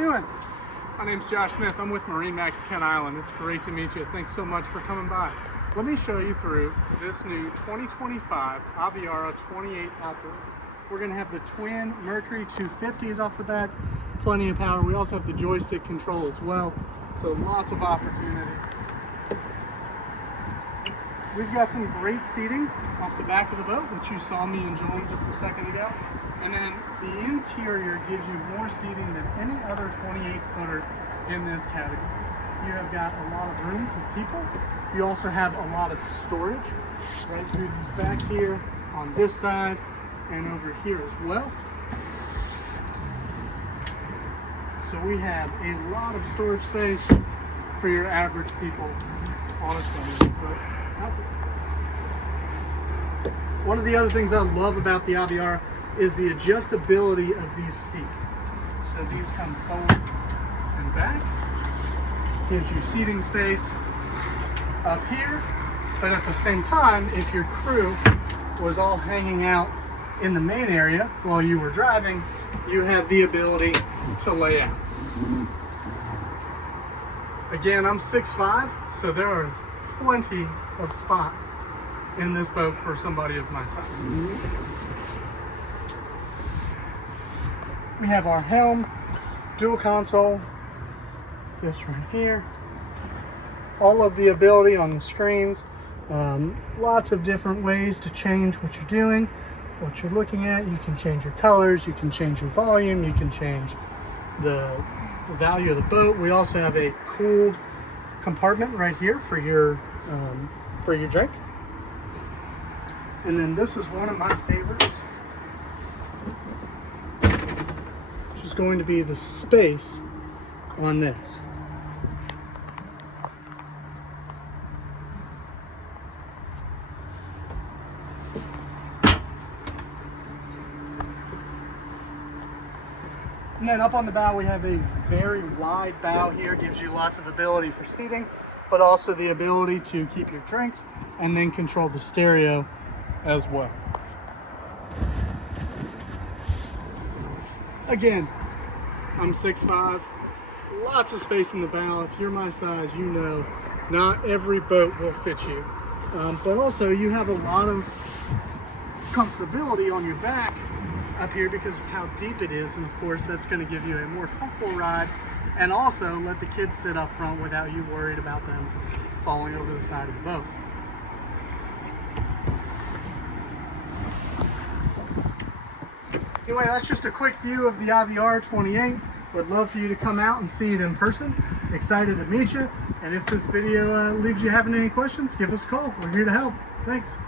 doing? My name's Josh Smith. I'm with MarineMax Kent Island. It's great to meet you. Thanks so much for coming by. Let me show you through this new 2025 Aviara 28 Outboard. We're going to have the twin Mercury 250s off the back, plenty of power. We also have the joystick control as well, so lots of opportunity. We've got some great seating off the back of the boat, which you saw me enjoying just a second ago. And then the interior gives you more seating than any other 28-footer in this category. You have got a lot of room for people. You also have a lot of storage right through these back here, on this side, and over here as well. So we have a lot of storage space for your average people on a 28-foot outboard. One of the other things I love about the Aviara is the adjustability of these seats. So these come forward and back. Gives you seating space up here, but at the same time, if your crew was all hanging out in the main area while you were driving, you have the ability to lay out. Again, I'm 6'5", so there is plenty of spots in this boat for somebody of my size. We have our helm, dual console, this right here, all of the ability on the screens, lots of different ways to change what you're doing, what you're looking at. You can change your colors, you can change your volume, you can change the value of the boat. We also have a cooled compartment right here for your drink. And then this is one of my favorites, which is going to be the space on this. And then up on the bow, we have a very wide bow here. Gives you lots of ability for seating, but also the ability to keep your drinks and then control the stereo as well. Again, I'm 6'5", lots of space in the bow. If you're my size, you know not every boat will fit you. But also you have a lot of comfortability on your back up here because of how deep it is, and of course that's going to give you a more comfortable ride, and also let the kids sit up front without you worried about them falling over the side of the boat. Anyway, that's just a quick view of the Aviara 28. Would love for you to come out and see it in person. Excited to meet you, and if this video leaves you having any questions, give us a call. We're here to help. Thanks.